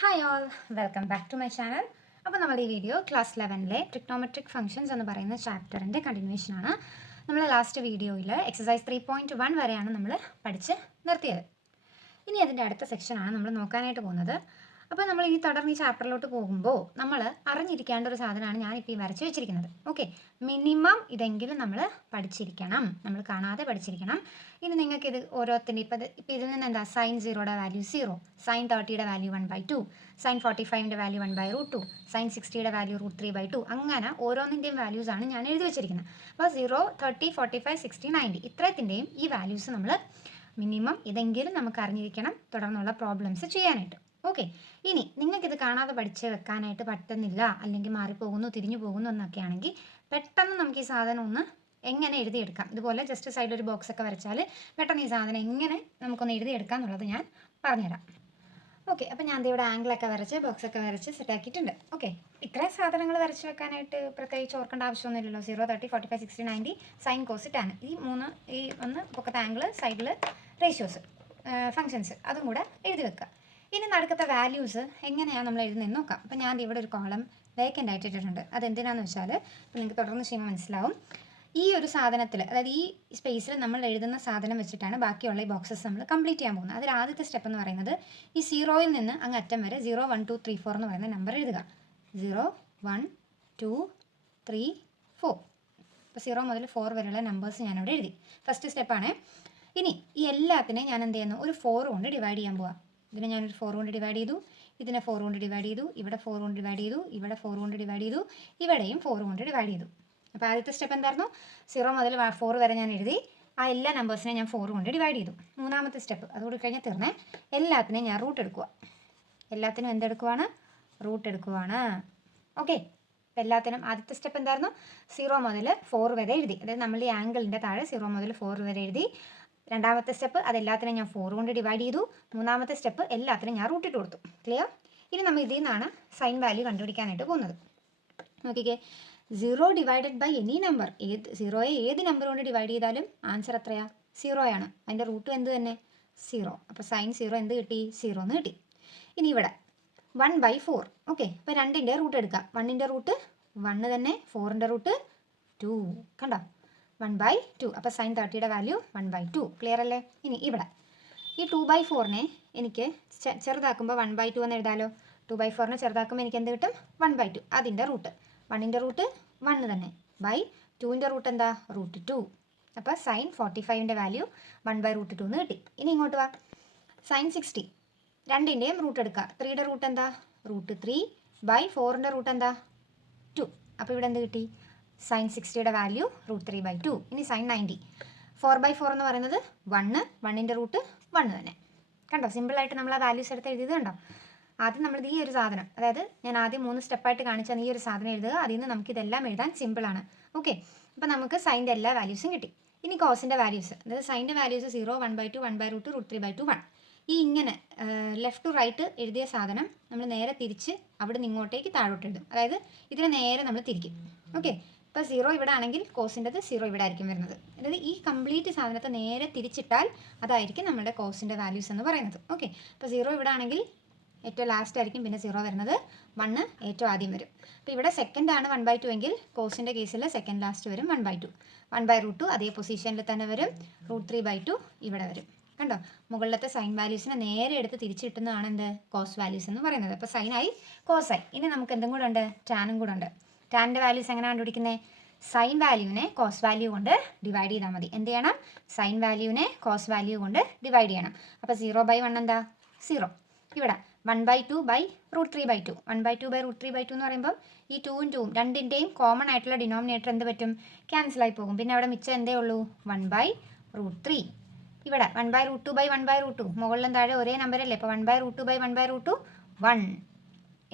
Hi all, welcome back to my channel. അപ്പോൾ നമ്മുടെ ഈ വീഡിയോ ക്ലാസ് 11ലെ ട്രിഗ്നോമെട്രിക് ഫംഗ്ഷൻസ് എന്ന് പറയുന്ന ചാപ്റ്ററിൻ്റെ കണ്ടിന്യൂഷൻ ആണ്. നമ്മൾ ലാസ്റ്റ് വീഡിയോയിൽ എക്സസൈസ് 3.1 വരെയാണ് നമ്മൾ പഠിച്ച് നിർത്തിയത്. ഇനി അതിൻ്റെ അടുത്ത സെക്ഷനാണ് നമ്മൾ നോക്കാനായിട്ട് പോകുന്നത്. അപ്പോൾ നമ്മൾ ഈ തുടർന്ന് ഈ ചാപ്റ്ററിലോട്ട് പോകുമ്പോൾ നമ്മൾ അറിഞ്ഞിരിക്കേണ്ട ഒരു സാധനമാണ് ഞാനിപ്പോൾ ഈ വരച്ച് വെച്ചിരിക്കുന്നത്. ഓക്കെ, മിനിമം ഇതെങ്കിലും നമ്മൾ പഠിച്ചിരിക്കണം, നമ്മൾ കാണാതെ പഠിച്ചിരിക്കണം. ഇനി നിങ്ങൾക്ക് ഇത് ഓരോത്തിൻ്റെ ഇപ്പോൾ ഇതിൽ നിന്ന് എന്താ സൈൻ 0യുടെ വാല്യൂ 0, സൈൻ 30യുടെ വാല്യൂ 1/2, സൈൻ 45ൻ്റെ വാല്യൂ 1/√2, സൈൻ 60യുടെ വാല്യൂ √3/2, അങ്ങനെ ഓരോന്നിൻ്റെയും വാല്യൂസാണ് ഞാൻ എഴുതി വെച്ചിരിക്കുന്നത്. അപ്പോൾ 0, 30, 45, 60, 90 ഇത്രത്തിൻ്റെയും ഈ വാല്യൂസ് നമ്മൾ മിനിമം ഇതെങ്കിലും നമുക്ക് അറിഞ്ഞിരിക്കണം തുടർന്നുള്ള പ്രോബ്ലംസ് ചെയ്യാനായിട്ട്. ഓക്കെ, ഇനി നിങ്ങൾക്കിത് കാണാതെ പഠിച്ച് വെക്കാനായിട്ട് പറ്റുന്നില്ല, അല്ലെങ്കിൽ മാറിപ്പോകുന്നു, തിരിഞ്ഞു പോകുന്നു എന്നൊക്കെ ആണെങ്കിൽ പെട്ടെന്ന് നമുക്ക് ഈ സാധനം ഒന്ന് എങ്ങനെ എഴുതിയെടുക്കാം, ഇതുപോലെ ജസ്റ്റ് സൈഡിൽ ഒരു ബോക്സ് ഒക്കെ വരച്ചാൽ പെട്ടെന്ന് ഈ സാധനം എങ്ങനെ നമുക്കൊന്ന് എഴുതിയെടുക്കാം എന്നുള്ളത് ഞാൻ പറഞ്ഞുതരാം. ഓക്കെ, അപ്പോൾ ഞാൻ ഇവിടെ ആംഗിളൊക്കെ വരച്ച് ബോക്സൊക്കെ വരച്ച് സെറ്റാക്കിയിട്ടുണ്ട്. ഓക്കെ, ഇത്രയും സാധനങ്ങൾ വരച്ച് വെക്കാനായിട്ട് പ്രത്യേകിച്ച് ഓർക്കേണ്ട ആവശ്യമൊന്നുമില്ലല്ലോ. 0, 30, 45, 60, 90, സൈൻ, കോസ്, ടാൻ, ഈ ഒന്ന് പൊക്കത്തെ ആംഗിൾ, സൈഡിൽ റേഷ്യോസ്, ഫങ്ഷൻസ്, അതും കൂടെ എഴുതി വെക്കുക. ഇനി നടുക്കത്തെ വാല്യൂസ് എങ്ങനെയാണ് നമ്മൾ എഴുതുന്നതെന്ന് നോക്കാം. അപ്പോൾ ഞാൻ ഇവിടെ ഒരു കോളം വേക്കൻ്റ് ആയിട്ട് ഇട്ടിട്ടുണ്ട്. അതെന്തിനാണെന്ന് വെച്ചാൽ ഇപ്പോൾ നിങ്ങൾക്ക് തുടർന്ന് ചെയ്യുമ്പോൾ മനസ്സിലാവും. ഈ ഒരു സാധനത്തിൽ, അതായത് ഈ സ്പേസിൽ നമ്മൾ എഴുതുന്ന സാധനം വെച്ചിട്ടാണ് ബാക്കിയുള്ള ഈ ബോക്സസ് നമ്മൾ കംപ്ലീറ്റ് ചെയ്യാൻ പോകുന്നത്. അതിൽ ആദ്യത്തെ സ്റ്റെപ്പ് എന്ന് പറയുന്നത് ഈ 0യിൽ നിന്ന് അങ്ങ് അറ്റം വരെ 0, 1, 2, 3, 4 എന്ന് പറയുന്ന നമ്പർ എഴുതുക. 0, 1, 2, 3, 4. അപ്പോൾ 0 മുതൽ 4 വരെയുള്ള നമ്പേഴ്സ് ഞാനിവിടെ എഴുതി. ഫസ്റ്റ് സ്റ്റെപ്പാണ്. ഇനി ഈ എല്ലാത്തിനെയും ഞാൻ എന്ത് ചെയ്യുന്നു, ഒരു 4 കൊണ്ട് ഡിവൈഡ് ചെയ്യാൻ പോവാം. ഇതിനെ ഞാനൊരു 4 കൊണ്ട് ഡിവൈഡ് ചെയ്തു, ഇതിനെ 4 കൊണ്ട് ഡിവൈഡ് ചെയ്തു, ഇവിടെ 4 കൊണ്ട് ഡിവൈഡ് ചെയ്തു, ഇവിടെ 4 കൊണ്ട് ഡിവൈഡ് ചെയ്തു, ഇവിടെയും 4 കൊണ്ട് ഡിവൈഡ് ചെയ്തു. അപ്പോൾ ആദ്യത്തെ സ്റ്റെപ്പ് എന്തായിരുന്നു? 0 മുതൽ 4 വരെ ഞാൻ എഴുതി, ആ എല്ലാ നമ്പേഴ്സിനെ ഞാൻ 4 കൊണ്ട് ഡിവൈഡ് ചെയ്തു. മൂന്നാമത്തെ സ്റ്റെപ്പ് അതുകൂടി കഴിഞ്ഞാൽ തീർന്നേ. എല്ലാത്തിനെയും ഞാൻ റൂട്ട് എടുക്കുക. എല്ലാത്തിനും എന്തെടുക്കുവാണ്? റൂട്ട് എടുക്കുവാണ്. ഓക്കെ, അപ്പോൾ എല്ലാത്തിനും ആദ്യത്തെ സ്റ്റെപ്പ് എന്തായിരുന്നു? 0 മുതൽ 4 വരെ എഴുതി, അതായത് നമ്മൾ ഈ ആംഗിളിൻ്റെ താഴെ 0 മുതൽ 4 വരെ എഴുതി. രണ്ടാമത്തെ സ്റ്റെപ്പ് അതെല്ലാത്തിനും ഞാൻ 4 കൊണ്ട് ഡിവൈഡ് ചെയ്തു. മൂന്നാമത്തെ സ്റ്റെപ്പ് എല്ലാത്തിനും ഞാൻ റൂട്ടിട്ട് കൊടുത്തു. ക്ലിയർ? ഇനി നമ്മൾ ഇതിൽ നിന്നാണ് സൈൻ വാല്യൂ കണ്ടുപിടിക്കാനായിട്ട് പോകുന്നത്. നോക്കിക്കേ, 0 ഡിവൈഡഡ് ബൈ എനി നമ്പർ, 0യെ ഏത് നമ്പർ കൊണ്ട് ഡിവൈഡ് ചെയ്താലും ആൻസർ എത്രയാ? 0 ആണ്. അതിൻ്റെ റൂട്ട് എന്ത് തന്നെ? 0. അപ്പോൾ സൈൻ 0 എന്ത് കിട്ടി? 0 എന്ന് കിട്ടി. ഇനി ഇവിടെ 1/4. ഓക്കെ, അപ്പോൾ 2ൻ്റെ റൂട്ട് എടുക്കാം. 1ൻ്റെ റൂട്ട് 1 തന്നെ, 4ൻ്റെ റൂട്ട് 2. കണ്ടോ? 1/2. അപ്പോൾ സൈൻ 30യുടെ വാല്യൂ 1/2. ക്ലിയർ അല്ലേ? ഇനി ഇവിടെ ഈ 2/4നെ എനിക്ക് ചെറുതാക്കുമ്പോൾ 1/2 എന്ന് എഴുതാലോ. 2/4നെ ചെറുതാക്കുമ്പോൾ എനിക്ക് എന്ത് കിട്ടും? 1/2. അതിൻ്റെ റൂട്ട് 1ൻ്റെ റൂട്ട് 1 തന്നെ, ബൈ 2ൻ്റെ റൂട്ട് എന്താ? √2. അപ്പോൾ സൈൻ 45ൻ്റെ വാല്യൂ 1/√2 എന്ന് കിട്ടി. ഇനി ഇങ്ങോട്ട് വാ. സൈൻ 60, 2ൻ്റെയും റൂട്ട് എടുക്കുക. 3യുടെ റൂട്ട് എന്താ? √3 ബൈ 4ൻ്റെ റൂട്ട് എന്താ? 2. അപ്പോൾ ഇവിടെ എന്ത് കിട്ടി? സൈൻ 60യുടെ വാല്യൂ √3/2. ഇനി സൈൻ 90, 4/4 എന്ന് പറയുന്നത് 1, 1ൻ്റെ റൂട്ട് 1 തന്നെ. കണ്ടോ? സിമ്പിളായിട്ട് നമ്മൾ ആ വാല്യൂസ് എടുത്ത് എഴുതിയത് കണ്ടോ? ആദ്യം നമ്മൾ ഈ ഒരു സാധനം, അതായത് ഞാൻ ആദ്യം 3 സ്റ്റെപ്പായിട്ട് കാണിച്ചാൽ ഈ ഒരു സാധനം എഴുതുക. അതിൽ നിന്ന് നമുക്കിതെല്ലാം എഴുതാൻ സിമ്പിളാണ്. ഓക്കെ, അപ്പോൾ നമുക്ക് സൈൻ്റെ എല്ലാ വാല്യൂസും കിട്ടി. ഇനി കോസിൻ്റെ വാല്യൂസ്, അതായത് സൈൻ്റെ വാല്യൂസ് 0, 1/2, 1/√2, √3/2, 1. ഈ ഇങ്ങനെ ലെഫ്റ്റ് ടു റൈറ്റ് എഴുതിയ സാധനം നമ്മൾ നേരെ തിരിച്ച് അവിടെ നിന്ന് ഇങ്ങോട്ടേക്ക് താഴോട്ട് എഴുതും. അതായത് ഇതിനെ നേരെ നമ്മൾ തിരിക്കും. ഓക്കെ, ഇപ്പോൾ 0 ഇവിടെ ആണെങ്കിൽ കോസിൻ്റെത് 0 ഇവിടെ ആയിരിക്കും വരുന്നത്. അതായത് ഈ കംപ്ലീറ്റ് സാധനത്തെ നേരെ തിരിച്ചിട്ടാൽ അതായിരിക്കും നമ്മുടെ കോസിൻ്റെ വാല്യൂസ് എന്ന് പറയുന്നത്. ഓക്കെ, ഇപ്പോൾ 0 ഇവിടെ ആണെങ്കിൽ ഏറ്റവും ലാസ്റ്റ് ആയിരിക്കും പിന്നെ 0 വരുന്നത്, 1 ഏറ്റവും ആദ്യം വരും. അപ്പോൾ ഇവിടെ സെക്കൻഡ് ആണ് 1/2 എങ്കിൽ കോസിൻ്റെ കേസിൽ സെക്കൻഡ് ലാസ്റ്റ് വരും 1/2. 1/√2 അതേ പൊസിഷനിൽ തന്നെ വരും. √3/2 ഇവിടെ വരും. കണ്ടോ? മുകളിലത്തെ സൈൻ വാല്യൂസിനെ നേരെ എടുത്ത് തിരിച്ച് കിട്ടുന്നതാണ് എന്ത്? കോസ് വാല്യൂസ് എന്ന് പറയുന്നത്. അപ്പോൾ സൈനായി, കോസായി. ഇനി നമുക്ക് എന്തും കൂടെ ഉണ്ട്? ടാനും കൂടെ ഉണ്ട്. ടാനിൻ്റെ വാല്യൂസ് എങ്ങനെ കണ്ടുപിടിക്കുന്നത്? സൈൻ വാല്യൂവിനെ കോസ് വാല്യൂ കൊണ്ട് ഡിവൈഡ് ചെയ്താൽ മതി. എന്ത് ചെയ്യണം? സൈൻ വാല്യൂവിനെ കോസ് വാല്യൂ കൊണ്ട് ഡിവൈഡ് ചെയ്യണം. അപ്പോൾ 0/1 എന്താ? 0. ഇവിടെ 1/2 ബൈ √3/2. 1/2 ബൈ √3/2 എന്ന് പറയുമ്പോൾ ഈ 2ഉം 2ഉം രണ്ടിൻ്റെയും കോമൺ ആയിട്ടുള്ള ഡിനോമിനേറ്റർ എന്ത് പറ്റും? ക്യാൻസലായി പോകും. പിന്നെ അവിടെ മിച്ചം എന്തേ ഉള്ളൂ? 1/√3. ഇവിടെ 1/√2 ബൈ 1/√2, മുകളിലും താഴെ ഒരേ നമ്പറല്ലേ. അപ്പോൾ 1/√2 ബൈ 1/√2 1.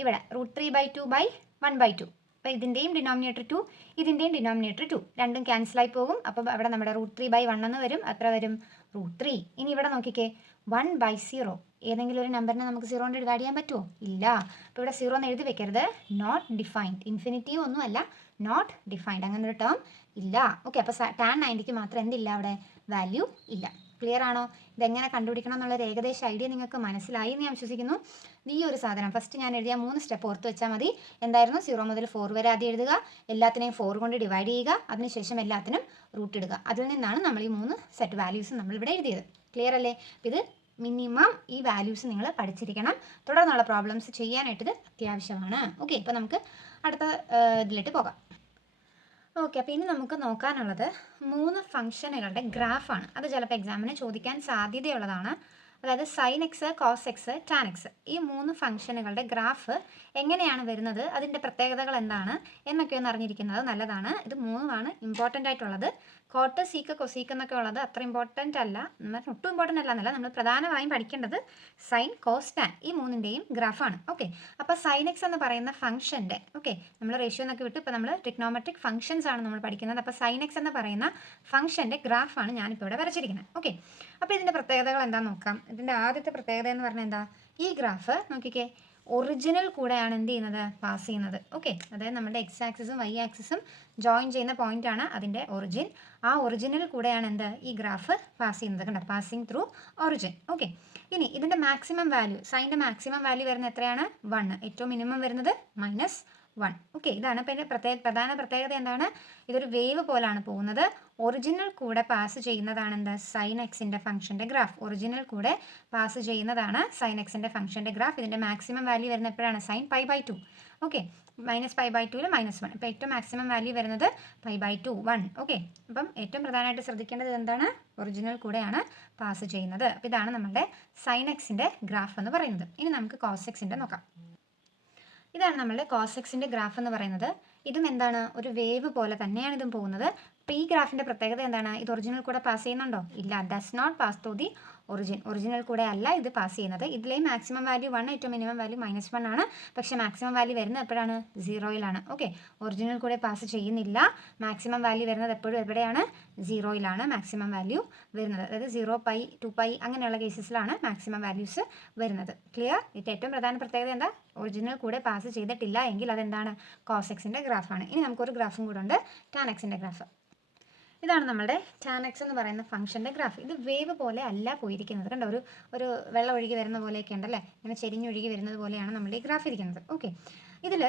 ഇവിടെ √3/2 ബൈ 1/2. അപ്പോൾ ഇതിൻ്റെയും ഡിനോമിനേറ്റർ 2, ഇതിൻ്റെയും ഡിനോമിനേറ്റർ 2, രണ്ടും ക്യാൻസലായി പോകും. അപ്പോൾ അവിടെ നമ്മുടെ √3/1 എന്ന് വരും. അത്ര വരും? √3. ഇനി ഇവിടെ നോക്കിക്കേ, 1/0. ഏതെങ്കിലും ഒരു നമ്പറിനെ നമുക്ക് 0 കൊണ്ട് ഡിവൈഡ് ചെയ്യാൻ പറ്റുമോ? ഇല്ല. അപ്പോൾ ഇവിടെ 0 എന്ന് എഴുതി വെക്കരുത്. നോട്ട് ഡിഫൈൻഡ്, ഇൻഫിനിറ്റീവ് ഒന്നും അല്ല, നോട്ട് ഡിഫൈൻഡ്, അങ്ങനെ ഒരു ടേം ഇല്ല. ഓക്കെ, അപ്പോൾ ടാൻ 90ക്ക് മാത്രം എന്തില്ല? അവിടെ വാല്യൂ ഇല്ല. ക്ലിയർ ആണോ? ഇതെങ്ങനെ കണ്ടുപിടിക്കണം എന്നുള്ളൊരു ഏകദേശം ഐഡിയ നിങ്ങൾക്ക് മനസ്സിലായി എന്ന് ഞാൻ വിശ്വസിക്കുന്നു. ഈ ഒരു സാധനം ഫസ്റ്റ് ഞാൻ എഴുതിയ 3 സ്റ്റെപ്പ് ഓർത്ത് വെച്ചാൽ മതി. എന്തായിരുന്നു? 0 മുതൽ 4 വരെ ആദ്യം എഴുതുക, എല്ലാത്തിനെയും 4 കൊണ്ട് ഡിവൈഡ് ചെയ്യുക, അതിനുശേഷം എല്ലാത്തിനും റൂട്ട് ഇടുക. അതിൽ നിന്നാണ് നമ്മൾ ഈ 3 സെറ്റ് വാല്യൂസ് നമ്മളിവിടെ എഴുതിയത്. ക്ലിയർ അല്ലേ? ഇത് മിനിമം ഈ വാല്യൂസ് നിങ്ങൾ പഠിച്ചിരിക്കണം. തുടർന്നുള്ള പ്രോബ്ലംസ് ചെയ്യാനായിട്ട് ഇത് അത്യാവശ്യമാണ്. ഓക്കെ, ഇപ്പോൾ നമുക്ക് അടുത്ത ഇതിലേക്ക് പോകാം. ഓക്കെ, അപ്പോൾ ഇനി നമുക്ക് നോക്കാനുള്ളത് 3 ഫംഗ്ഷനുകളുടെ ഗ്രാഫാണ്. അത് ചിലപ്പോൾ എക്സാമിന് ചോദിക്കാൻ സാധ്യതയുള്ളതാണ്. അതായത് sine x, cos x, tan x, ഈ 3 ഫംഗ്ഷനുകളുടെ ഗ്രാഫ് എങ്ങനെയാണ് വരുന്നത്, അതിൻ്റെ പ്രത്യേകതകൾ എന്താണ് എന്നൊക്കെ ഒന്ന് അറിഞ്ഞിരിക്കുന്നത് നല്ലതാണ്. ഇത് 3 ഇമ്പോർട്ടൻ്റ് ആയിട്ടുള്ളത്. കോട്ട്, സീക്ക്, കൊസീക്ക് എന്നൊക്കെ ഉള്ളത് അത്ര ഇമ്പോർട്ടൻ്റ് അല്ല, ഒട്ടും ഇമ്പോർട്ടൻ്റ് അല്ല എന്നല്ല, നമ്മൾ പ്രധാനമായും പഠിക്കേണ്ടത് സൈൻ, കോസ്, ടാൻ ഈ 3ൻ്റെയും ഗ്രാഫാണ്. ഓക്കെ, അപ്പോൾ സൈൻ എക്സ് എന്ന് പറയുന്ന ഫംഗ്ഷൻ്റെ നമ്മൾ റേഷ്യോ എന്നൊക്കെ വിട്ട് ഇപ്പോൾ നമ്മൾ ട്രിഗ്നോമെട്രിക് ഫംഗ്ഷൻസ് ആണ് നമ്മൾ പഠിക്കുന്നത്. അപ്പോൾ സൈൻ എക്സ് എന്ന് പറയുന്ന ഫംഗ്ഷൻ്റെ ഗ്രാഫാണ് ഞാനിപ്പോൾ ഇവിടെ വരച്ചിരിക്കുന്നത്. ഓക്കെ, അപ്പോൾ ഇതിൻ്റെ പ്രത്യേകതകൾ എന്താണെന്ന് നോക്കാം. ഇതിൻ്റെ ആദ്യത്തെ പ്രത്യേകത എന്ന് പറഞ്ഞാൽ എന്താ? ഈ ഗ്രാഫ് നോക്കിക്കേ, ഒറിജിനൽ കൂടെയാണ് എന്ത് ചെയ്യുന്നത്? പാസ് ചെയ്യുന്നത്. ഓക്കെ, അതായത് നമ്മുടെ എക്സ് ആക്സിസും വൈ ആക്സിസും ജോയിൻ ചെയ്യുന്ന പോയിന്റാണ് അതിൻ്റെ ഒറിജിൻ. ആ ഒറിജിനൽ കൂടെയാണ് എന്ത്? ഈ ഗ്രാഫ് പാസ് ചെയ്യുന്നത്. കണ്ടോ? Passing through origin. ഓക്കെ, ഇനി ഇതിൻ്റെ മാക്സിമം വാല്യൂ, സൈൻ്റെ മാക്സിമം വാല്യൂ വരുന്നത് എത്രയാണ്? 1. ഏറ്റവും മിനിമം വരുന്നത് -1. ഓക്കെ, ഇതാണ് ഇപ്പോൾ ഇതിൻ്റെ പ്രധാന പ്രത്യേകത. എന്താണ്? ഇതൊരു വേവ് പോലാണ് പോകുന്നത്. ഒറിജിനൽ കൂടെ പാസ് ചെയ്യുന്നതാണ് എന്ത്? സൈൻ എക്സിൻ്റെ ഫംഗ്ഷൻ്റെ ഗ്രാഫ്. ഒറിജിനൽ കൂടെ പാസ് ചെയ്യുന്നതാണ് സൈൻ എക്സിൻ്റെ ഫംഗ്ഷൻ്റെ ഗ്രാഫ്. ഇതിൻ്റെ മാക്സിമം വാല്യൂ വരുന്നത് എപ്പോഴാണ്? സൈൻ π/2. ഓക്കെ, -π/2 -1. ഇപ്പോൾ ഏറ്റവും മാക്സിമം വാല്യൂ വരുന്നത് π/2 1. ഓക്കെ, അപ്പം ഏറ്റവും പ്രധാനമായിട്ട് ശ്രദ്ധിക്കേണ്ടത് എന്താണ്? ഒറിജിനൽ കൂടെയാണ് പാസ് ചെയ്യുന്നത്. അപ്പോൾ ഇതാണ് നമ്മുടെ സൈൻ എക്സിൻ്റെ ഗ്രാഫ് എന്ന് പറയുന്നത്. ഇനി നമുക്ക് കോസ് എക്സിൻ്റെ നോക്കാം. ഇതാണ് നമ്മളുടെ കോസ് എക്സിൻ്റെ ഗ്രാഫ് എന്ന് പറയുന്നത്. ഇതും എന്താണ്? ഒരു വേവ് പോലെ തന്നെയാണ് ഇതും പോകുന്നത്. അപ്പോൾ ഈ ഗ്രാഫിൻ്റെ പ്രത്യേകത എന്താണ്? ഇത് ഒറിജിനൽ കൂടെ പാസ് ചെയ്യുന്നുണ്ടോ? ഇല്ല, does not pass through the original കൂടെ അല്ല ഇത് പാസ് ചെയ്യുന്നത്. ഇതിലെയും മാക്സിമം വാല്യൂ 1, ഏറ്റവും മിനിമം വാല്യൂ -1 ആണ്. പക്ഷേ മാക്സിമം വാല്യൂ വരുന്നത് എപ്പോഴാണ്? 0യിലാണ്. ഓക്കെ, ഒറിജിനൽ കൂടെ പാസ് ചെയ്യുന്നില്ല. മാക്സിമം വാല്യൂ വരുന്നത് എപ്പോഴും എവിടെയാണ്? 0യിലാണ് മാക്സിമം വാല്യൂ വരുന്നത്. അതായത് 0, π, 2π അങ്ങനെയുള്ള കേസസിലാണ് മാക്സിമം വാല്യൂസ് വരുന്നത്. ക്ലിയർ? ഇതിൻ്റെ ഏറ്റവും പ്രധാന പ്രത്യേകത എന്താ? ഒറിജിനൽ കൂടെ പാസ് ചെയ്തിട്ടില്ല എങ്കിൽ അതെന്താണ്? കോസ് എക്സിൻ്റെ ഗ്രാഫാണ്. ഇനി നമുക്കൊരു ഗ്രാഫും കൂടെ ഉണ്ട്, ടാൻ എക്സിൻ്റെ ഗ്രാഫ്. ഇതാണ് നമ്മുടെ ടാൻ എക്സ് എന്ന് പറയുന്ന ഫംഗ്ഷൻ്റെ ഗ്രാഫ്. ഇത് വേവ് പോലെ അല്ല പോയിരിക്കുന്നത്. കണ്ടോ? ഒരു വെള്ളം ഒഴുകി വരുന്ന പോലെയൊക്കെ ഉണ്ടല്ലേ, ഇങ്ങനെ ചെരിഞ്ഞൊഴുകി വരുന്നത് പോലെയാണ് നമ്മുടെ ഈ ഗ്രാഫ് ഇരിക്കുന്നത്. ഓക്കെ, ഇതിൽ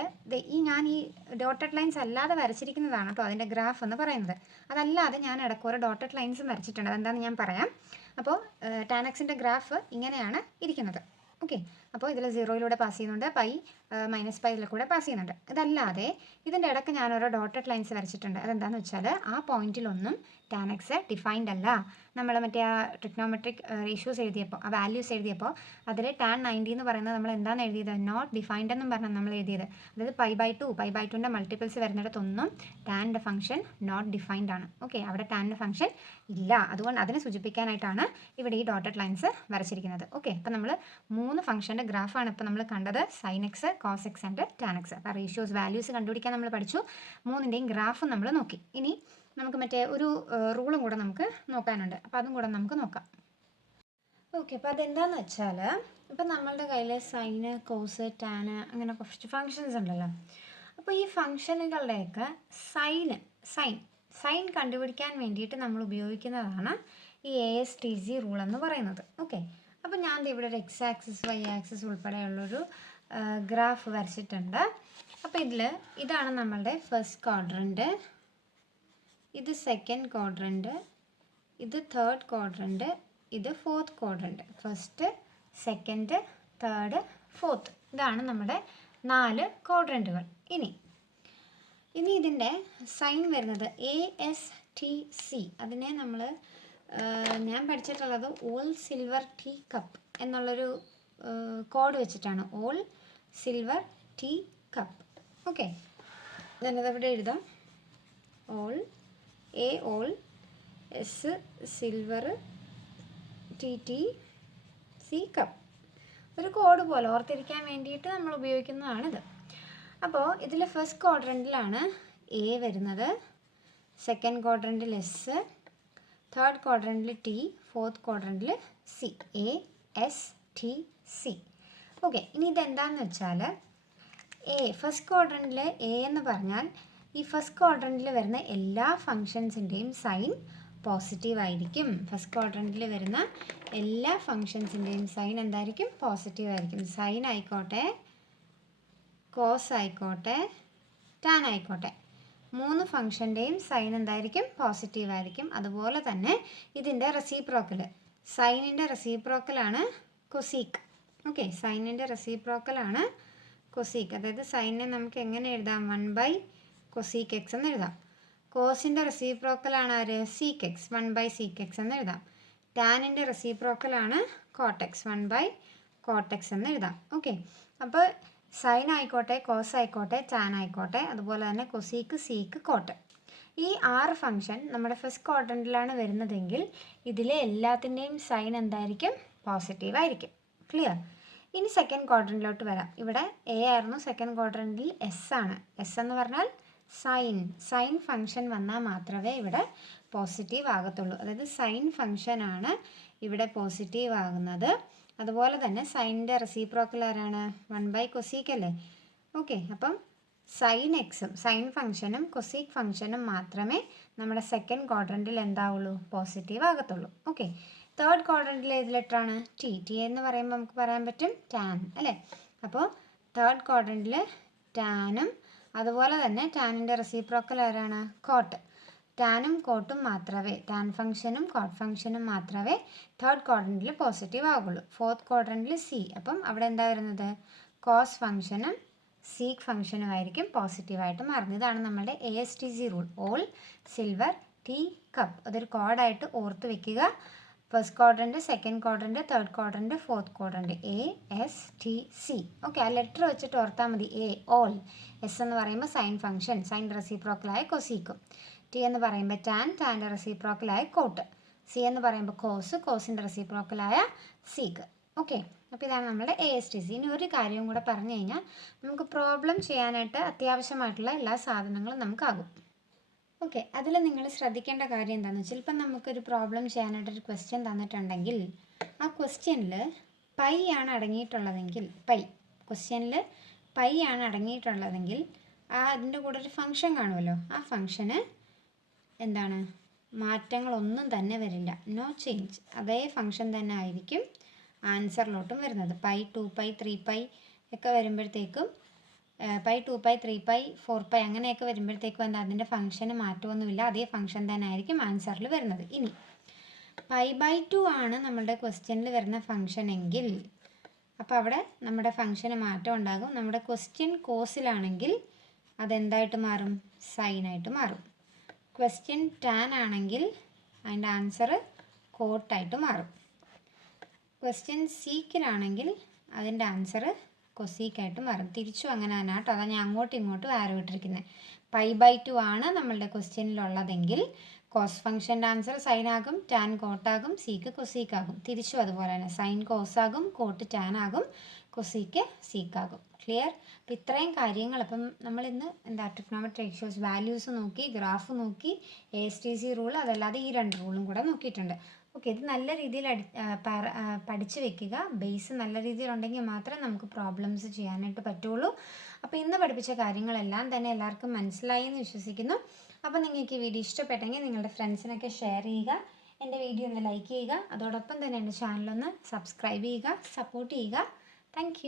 ഞാൻ ഈ ഡോട്ടഡ് ലൈൻസ് അല്ലാതെ വരച്ചിരിക്കുന്നതാണ് കേട്ടോ അതിൻ്റെ ഗ്രാഫ് എന്ന് പറയുന്നത്. അതല്ലാതെ ഞാൻ ഇടയ്ക്ക് ഡോട്ടഡ് ലൈൻസും വരച്ചിട്ടുണ്ട്. അതെന്താണെന്ന് ഞാൻ പറയാം. അപ്പോൾ ടാൻ എക്സിൻ്റെ ഗ്രാഫ് ഇങ്ങനെയാണ് ഇരിക്കുന്നത്. ഓക്കെ, അപ്പോൾ ഇതിൽ 0യിലൂടെ പാസ് ചെയ്യുന്നുണ്ട്, π -π ഇതിൽ പാസ് ചെയ്യുന്നുണ്ട്. ഇതല്ലാതെ ഇതിൻ്റെ ഇടയ്ക്ക് ഞാനോരോ ഡോട്ടഡ് ലൈൻസ് വരച്ചിട്ടുണ്ട്. അതെന്താണെന്ന് വെച്ചാൽ ആ പോയിന്റിലൊന്നും ടാൻ എക്സ് ഡിഫൈൻഡ് അല്ല. നമ്മൾ മറ്റേ ആ ട്രിഗ്നോമെട്രിക് റേഷ്യോസ് എഴുതിയപ്പോൾ, ആ വാല്യൂസ് എഴുതിയപ്പോൾ അതിൽ ടാൻ 90 എന്ന് പറയുന്നത് നമ്മൾ എന്താണ് എഴുതിയത്? നോട്ട് ഡിഫൈൻഡ് എന്നും പറഞ്ഞാൽ നമ്മൾ എഴുതിയത്. അതായത് π/2ൻ്റെ മൾട്ടിപ്പിൾസ് വരുന്നിടത്തൊന്നും ടാൻ്റെ ഫംഗ്ഷൻ നോട്ട് ഡിഫൈൻഡ് ആണ്. ഓക്കെ, അവിടെ ടാൻ്റെ ഫംഗ്ഷൻ ഇല്ല. അതുകൊണ്ട് അതിനെ സൂചിപ്പിക്കാനായിട്ടാണ് ഇവിടെ ഈ ഡോട്ടഡ് ലൈൻസ് വരച്ചിരിക്കുന്നത്. ഓക്കെ, അപ്പോൾ നമ്മൾ 3 ഫംഗ്ഷൻ്റെ ഗ്രാഫാണ് ഇപ്പോൾ നമ്മൾ കണ്ടത്, sine x, cos x and tan x. അപ്പോൾ റേഷ്യോസ് വാല്യൂസ് കണ്ടുപിടിക്കാൻ നമ്മൾ പഠിച്ചു. 3ൻ്റെയും ഗ്രാഫ് നമ്മൾ നോക്കി. ഇനി നമുക്ക് മറ്റേ ഒരു റൂളും കൂടെ നമുക്ക് നോക്കാനുണ്ട്. അപ്പോൾ അതും കൂടെ നമുക്ക് നോക്കാം. ഓക്കെ, അപ്പോൾ അതെന്താണെന്ന് വെച്ചാൽ, ഇപ്പം നമ്മളുടെ കയ്യിൽ സൈന്, കോസ്, ടാന് അങ്ങനെ കുറച്ച് ഫങ്ഷൻസ് ഉണ്ടല്ലോ. അപ്പോൾ ഈ ഫങ്ഷനുകളുടെയൊക്കെ സൈൻ കണ്ടുപിടിക്കാൻ വേണ്ടിയിട്ട് നമ്മൾ ഉപയോഗിക്കുന്നതാണ് ഈ ASTG റൂൾ എന്ന് പറയുന്നത്. ഓക്കെ, അപ്പോൾ ഞാൻ ഇവിടെ ഒരു എക്സ് ആക്സിസ്, വൈ ആക്സിസ് ഉൾപ്പെടെയുള്ളൊരു ഗ്രാഫ് വരച്ചിട്ടുണ്ട്. അപ്പോൾ ഇതാണ് നമ്മളുടെ ഫസ്റ്റ് ക്വാഡ്രൻറ്റ്, ഇത് സെക്കൻഡ് ക്വാഡ്രൻറ്റ്, ഇത് തേർഡ് ക്വാഡ്രൻറ്റ്, ഇത് fourth quadrant. First, second, third, fourth, ഇതാണ് നമ്മുടെ 4 ക്വാഡ്രൻറ്റുകൾ. ഇനി ഇതിൻ്റെ സൈൻ വരുന്നത് ASTC. അതിനെ ഞാൻ പഠിച്ചിട്ടുള്ളത് ഓൾ സിൽവർ ടീ കപ്പ് എന്നുള്ളൊരു കോഡ് വെച്ചിട്ടാണ്. All silver tea cup. Okay, ഞാനതവിടെ എഴുതാം. All S silver TTC cup. ഒരു കോഡ് പോലെ ഓർത്തിരിക്കാൻ വേണ്ടിയിട്ട് നമ്മൾ ഉപയോഗിക്കുന്നതാണിത്. അപ്പോൾ ഇതിൽ ഫസ്റ്റ് ക്വാഡ്രൻറ്റിലാണ് A വരുന്നത്, സെക്കൻഡ് ക്വാഡ്രൻറ്റിൽ S, തേർഡ് ക്വാഡ്രൻറ്റിൽ T, ഫോർത്ത് ക്വാഡ്രൻറ്റിൽ C. ASTC. ഓക്കെ, ഇനി ഇതെന്താണെന്ന് വെച്ചാൽ ഫസ്റ്റ് ക്വാഡ്രൻറ്റിൽ A എന്ന് പറഞ്ഞാൽ ഈ ഫസ്റ്റ് ക്വാഡ്രൻറ്റിൽ വരുന്ന എല്ലാ ഫങ്ഷൻസിൻ്റെയും സൈൻ പോസിറ്റീവ് ആയിരിക്കും. ഫസ്റ്റ് ക്വാഡ്രൻറ്റിൽ വരുന്ന എല്ലാ ഫങ്ഷൻസിൻ്റെയും സൈൻ എന്തായിരിക്കും? പോസിറ്റീവ് ആയിരിക്കും. സൈൻ ആയിക്കോട്ടെ, കോസ് ആയിക്കോട്ടെ, ടാൻ ആയിക്കോട്ടെ, 3 ഫംഗ്ഷൻ്റെയും സൈൻ എന്തായിരിക്കും? പോസിറ്റീവ് ആയിരിക്കും. അതുപോലെ തന്നെ ഇതിൻ്റെ റെസിപ്രോക്കൽ, സൈനിൻ്റെ റെസിപ്രോക്കലാണ് കൊസീക്ക്. ഓക്കെ, സൈനിൻ്റെ റെസിപ്രോക്കലാണ് കൊസീക്ക്. അതായത് സൈനിനെ നമുക്ക് എങ്ങനെ എഴുതാം? 1 കൊസീക്ക് എക്സ് എന്ന് എഴുതാം. കോസിൻ്റെ റെസിപ്രോക്കലാണ് ആര്? സീക്ക് എക്സ്, 1 സീക്ക് എക്സ് എന്ന് എഴുതാം. ടാനിൻ്റെ റെസിപ്രോക്കലാണ് കോട്ടെക്സ്, 1 കോട്ടെക്സ് എന്ന് എഴുതാം. ഓക്കെ, അപ്പോൾ സൈൻ ആയിക്കോട്ടെ, കോസ് ആയിക്കോട്ടെ, ടാൻ ആയിക്കോട്ടെ, അതുപോലെ തന്നെ കൊസീക്ക്, സീക്ക്, കോട്ട്, ഈ 6 ഫംഗ്ഷൻ നമ്മുടെ ഫസ്റ്റ് ക്വാഡ്രൻറ്റിലാണ് വരുന്നതെങ്കിൽ ഇതിലെ എല്ലാത്തിൻ്റെയും സൈൻ എന്തായിരിക്കും? പോസിറ്റീവ് ആയിരിക്കും. ക്ലിയർ? ഇനി സെക്കൻഡ് ക്വാഡ്രൻറ്റിലോട്ട് വരാം. ഇവിടെ എ ആയിരുന്നു, സെക്കൻഡ് ക്വാഡ്രൻറ്റിൽ എസ് ആണ്. എസ് എന്ന് പറഞ്ഞാൽ സൈൻ ഫംഗ്ഷൻ വന്നാൽ മാത്രമേ ഇവിടെ പോസിറ്റീവ് ആകത്തുള്ളൂ. അതായത് സൈൻ ഫംഗ്ഷനാണ് ഇവിടെ പോസിറ്റീവ് ആകുന്നത്. അതുപോലെ തന്നെ സൈനിൻ്റെ റെസിപ്രോക്കൽ ആരാണ്? 1 കൊസീക്ക് അല്ലേ? ഓക്കെ, അപ്പം സൈൻ എക്സും സൈൻ ഫംഗ്ഷനും കൊസീക്ക് ഫംഗ്ഷനും മാത്രമേ നമ്മുടെ സെക്കൻഡ് ക്വാഡ്രൻറ്റിൽ എന്താവുള്ളൂ? പോസിറ്റീവ് ആകത്തുള്ളൂ. ഓക്കെ, തേർഡ് ക്വാഡ്രൻറ്റിൽ ഏത് ലെറ്ററാണ്? ടി എന്ന് പറയുമ്പോൾ നമുക്ക് പറയാൻ പറ്റും ടാൻ അല്ലേ? അപ്പോൾ തേർഡ് ക്വാഡ്രൻറ്റിൽ ടാനും അതുപോലെ തന്നെ ടാനിൻ്റെ റെസിപ്രോക്കൽ ആരാണ്? കോട്ട്. ടാനും കോട്ടും മാത്രമേ, ടാൻ ഫംഗ്ഷനും കോട്ട് ഫംഗ്ഷനും മാത്രമേ തേർഡ് ക്വാഡ്രൻറ്റിൽ പോസിറ്റീവ് ആകുള്ളൂ. ഫോർത്ത് ക്വാഡ്രൻറ്റിൽ സി. അപ്പം അവിടെ എന്താ വരുന്നത്? കോസ് ഫംഗ്ഷനും സീക്ക് ഫംഗ്ഷനും ആയിരിക്കും പോസിറ്റീവായിട്ട് മാറുന്നത്. ഇതാണ് നമ്മുടെ ASTC rule, all silver tea cup. അതൊരു കോഡായിട്ട് ഓർത്ത് വെക്കുക. First quadrant, second quadrant, third quadrant, fourth quadrant, ASTC. Okay, ആ ലെറ്റർ വെച്ചിട്ട് ഓർത്താൽ മതി. എ ഓൾ, എസ് എന്ന് പറയുമ്പോൾ സൈൻ ഫംഗ്ഷൻ, സൈൻ റെസിപ്രോക്കലായ കൊസീക്കും, ടി എന്ന് പറയുമ്പോൾ ടാൻ്റെ റെസിപ്രോക്കലായ കോട്ട്, സി എന്ന് പറയുമ്പോൾ കോസിൻ്റെ റെസിപ്രോക്കലായ സീക്ക്. ഓക്കെ, അപ്പോൾ ഇതാണ് നമ്മുടെ ASTC. ഇനി ഒരു കാര്യവും കൂടെ പറഞ്ഞു കഴിഞ്ഞാൽ നമുക്ക് പ്രോബ്ലം ചെയ്യാനായിട്ട് അത്യാവശ്യമായിട്ടുള്ള എല്ലാ സാധനങ്ങളും നമുക്കാകും. ഓക്കെ, അതിൽ നിങ്ങൾ ശ്രദ്ധിക്കേണ്ട കാര്യം എന്താണെന്ന് വെച്ചാൽ, ഇപ്പം നമുക്കൊരു പ്രോബ്ലം ചെയ്യാനായിട്ടൊരു ക്വസ്റ്റ്യൻ തന്നിട്ടുണ്ടെങ്കിൽ ആ ക്വസ്റ്റ്യനിൽ പൈ ആണ് അടങ്ങിയിട്ടുള്ളതെങ്കിൽ, ക്വസ്റ്റ്യനിൽ പൈ ആണ് അടങ്ങിയിട്ടുള്ളതെങ്കിൽ അതിൻ്റെ കൂടെ ഒരു ഫംഗ്ഷൻ കാണുമല്ലോ, ആ ഫംഗ്ഷന് എന്താണ്? മാറ്റങ്ങളൊന്നും തന്നെ വരില്ല, നോ ചേഞ്ച്. അതേ ഫംഗ്ഷൻ തന്നെ ആയിരിക്കും ആൻസറിലോട്ടും വരുന്നത്. പൈ, 2π, 3π ഒക്കെ വരുമ്പോഴത്തേക്കും, പൈ, 2π, 3π, 4π അങ്ങനെയൊക്കെ വരുമ്പോഴത്തേക്കും എന്താ? അതിൻ്റെ ഫംഗ്ഷന് മാറ്റമൊന്നുമില്ല, അതേ ഫംഗ്ഷൻ തന്നെ ആയിരിക്കും ആൻസറിൽ വരുന്നത്. ഇനി π/2 ആണ് നമ്മളുടെ ക്വസ്റ്റ്യനിൽ വരുന്ന ഫംഗ്ഷൻ എങ്കിൽ അപ്പോൾ അവിടെ നമ്മുടെ ഫംഗ്ഷന് മാറ്റം ഉണ്ടാകും. നമ്മുടെ ക്വസ്റ്റ്യൻ കോസിലാണെങ്കിൽ അതെന്തായിട്ട് മാറും? സൈനായിട്ട് മാറും. ക്വസ്റ്റ്യൻ ടാൻ ആണെങ്കിൽ അതിൻ്റെ ആൻസർ കോട്ടായിട്ട് മാറും. ക്വസ്റ്റ്യൻ സീക്കിലാണെങ്കിൽ അതിൻ്റെ ആൻസർ കൊസീക്കായിട്ട് മാറും. തിരിച്ചും അങ്ങനെ തന്നെ കേട്ടോ, അതാണ് ഞാൻ അങ്ങോട്ടും ഇങ്ങോട്ടും ആരോ ഇട്ടിരിക്കുന്നത്. π/2 ആണ് നമ്മളുടെ ക്വസ്റ്റ്യനിലുള്ളതെങ്കിൽ കോസ് ഫംഗ്ഷൻ്റെ ആൻസർ സൈനാകും, ടാൻ കോട്ടാകും, സീക്ക് കൊസീക്കാകും. തിരിച്ചും അതുപോലെ തന്നെ സൈൻ കോസാകും, കോട്ട് ടാൻ ആകും, കൊസീക്ക് സീക്കാകും. ക്ലിയർ? അപ്പോൾ ഇത്രയും കാര്യങ്ങൾ. അപ്പം നമ്മളിന്ന് ട്രിഗ്നോമെട്രിക് റേഷ്യോസ് വാല്യൂസ് നോക്കി, ഗ്രാഫ് നോക്കി, ASTC റൂൾ, അതല്ലാതെ ഈ 2 റൂളും കൂടെ നോക്കിയിട്ടുണ്ട്. ഓക്കെ, ഇത് നല്ല രീതിയിൽ പഠിച്ച് വെക്കുക. ബേസ് നല്ല രീതിയിലുണ്ടെങ്കിൽ മാത്രമേ നമുക്ക് പ്രോബ്ലംസ് ചെയ്യാനായിട്ട് പറ്റുള്ളൂ. അപ്പോൾ ഇന്ന് പഠിപ്പിച്ച കാര്യങ്ങളെല്ലാം തന്നെ എല്ലാവർക്കും മനസ്സിലായി എന്ന് വിശ്വസിക്കുന്നു. അപ്പോൾ നിങ്ങൾക്ക് ഈ വീഡിയോ ഇഷ്ടപ്പെട്ടെങ്കിൽ നിങ്ങളുടെ ഫ്രണ്ട്സിനൊക്കെ ഷെയർ ചെയ്യുക, എൻ്റെ വീഡിയോ ഒന്ന് ലൈക്ക് ചെയ്യുക, അതോടൊപ്പം തന്നെ എൻ്റെ ചാനലൊന്ന് സബ്സ്ക്രൈബ് ചെയ്യുക, സപ്പോർട്ട് ചെയ്യുക. താങ്ക്